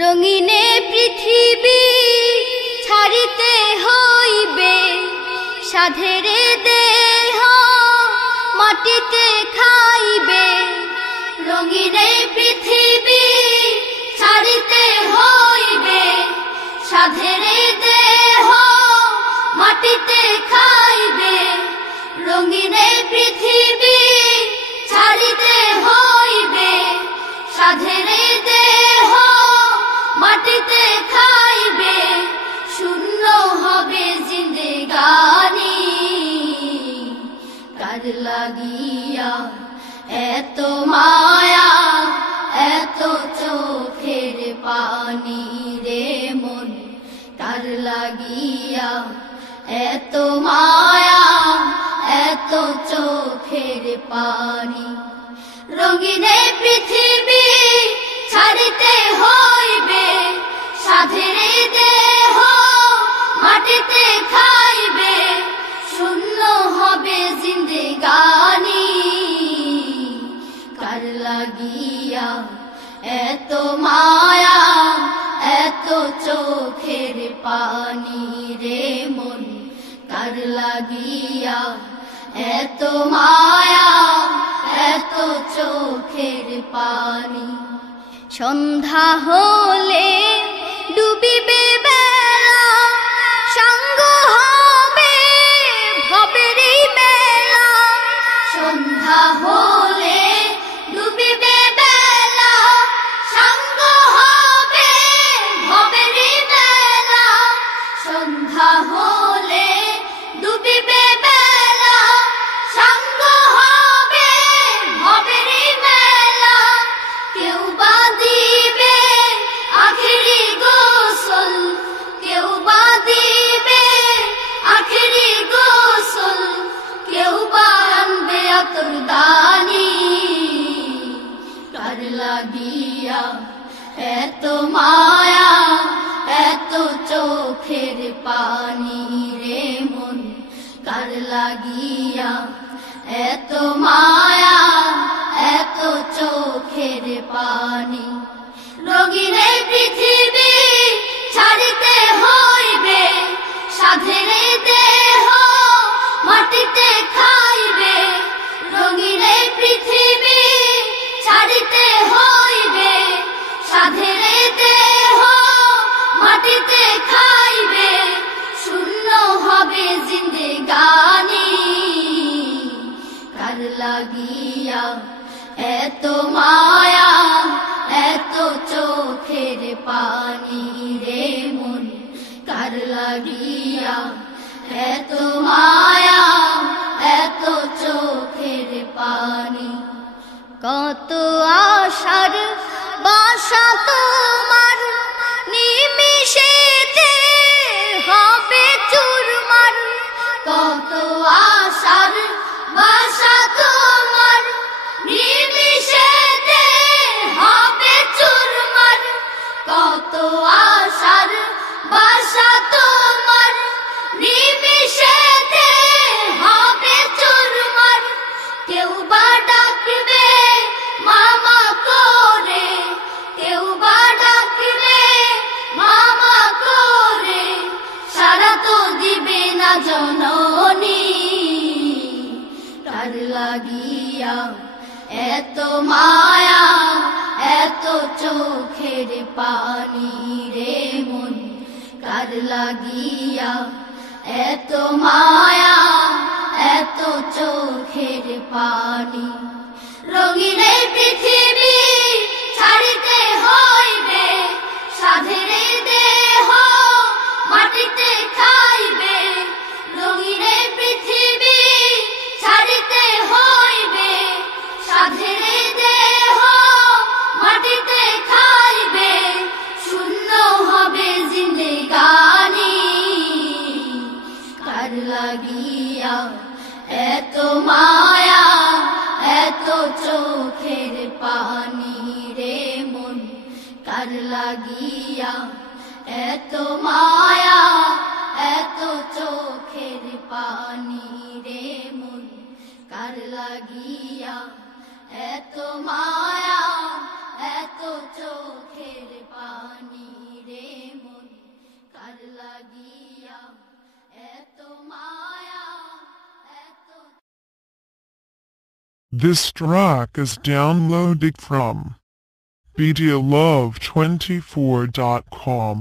রঙিনে পৃথিবী ছাড়িতে হইবে, সাধেরে দেহ মাটিতে খাইবে। রঙিনে পৃথিবী ছাড়িতে হইবে, সাধেরে দেহ মাটিতে খাইবে। রঙিনে পৃথিবী ছাড়িতে হইবে, সাধেরে দেহ মাটিতে খাইবে। শূন্য হবে জিন্দেগানি, কার লাগিয়া এত মায়া, এত চোখের পানি রে মন। কার লাগিয়া এত মায়া, এত চোখের পানি। রঙিনে পৃথিবী ছাড়িতে হইবে, সাধেরে দেহ মাটিতে খাইবে। শূন্য হবে জিন্দেগানি, কার লাগিয়া এত মায়া, এত চোখের পানি রে মন। কার লাগিয়া এত মায়া, এত চোখের পানি। সন্ধ্যা হলে ডুবিবে বেলা, সাঙ্গ হবে ভবের মেলা। সন্ধ্যা হলে ডুবিবে বেলা, সাঙ্গ হবে ভবের মেলা। সন্ধ্যা হলে ডুবিবে বেলা, সাঙ্গ হবে ভবের মেলা। কেউ বা দিবে আখেরি গোসল, কেউ বা দিবে আখেরি গোসল। কেউ বা আনবে আতরদানি, কার লাগিয়া এত মায়া, এত চোখের পানি রে মন। কার লাগিয়া এত মায়া, এত চোখের পানি। রঙিনে পৃথিবী ছাড়িতে হইবে, সাধেরে দেহ মাটিতে খাইবে। রঙিনে পৃথিবী ছাড়িতে হইবে, সাধেরে দেহ মাটিতে খাইবে। শূন্য হবে জিন্দেগানি, কার লাগিয়া এত মায়া, এত চোখের পানি রে মন। কার লাগিয়া এত মায়া, এত চোখের পানি। কত আশার বাসা তোমার, নিমিষেতে হবে চুরমার। কত আশার বাসা তোমার, নিমিষেতে হবে চুরমার। কত আশার বাসা তোমার, নিমিষেতে হবে চুরমার। কেউ বা ডাকবে মামা করে, কেউ বা ডাকবে মামা করে। সারা তো দিবে না জননী, কার লাগিয়া এত মায়া, এত চোখের পানি রে মন। কার লাগিয়া এত মায়া, এত চোখের পানি। রঙিনে পৃথিবী ছাড়িতে হইবে, সাধেরে দেহ মাটিতে খাইবে। রঙিনে পৃথিবী ছাড়িতে হইবে, সাধেরে দেহ মাটিতে খাইবে। শূন্য হবে জিন্দেগানি, কার লাগিয়া এত মায়া, এত চোখের পানি রে মন। কার লাগিয়া এত মায়া, এত চোখের পানি রে মন। কার লাগিয়া এত মায়া, এত চোখের পানি। লাগিয়া এত মায়া এত This track is downloaded from BeautyLove24.com.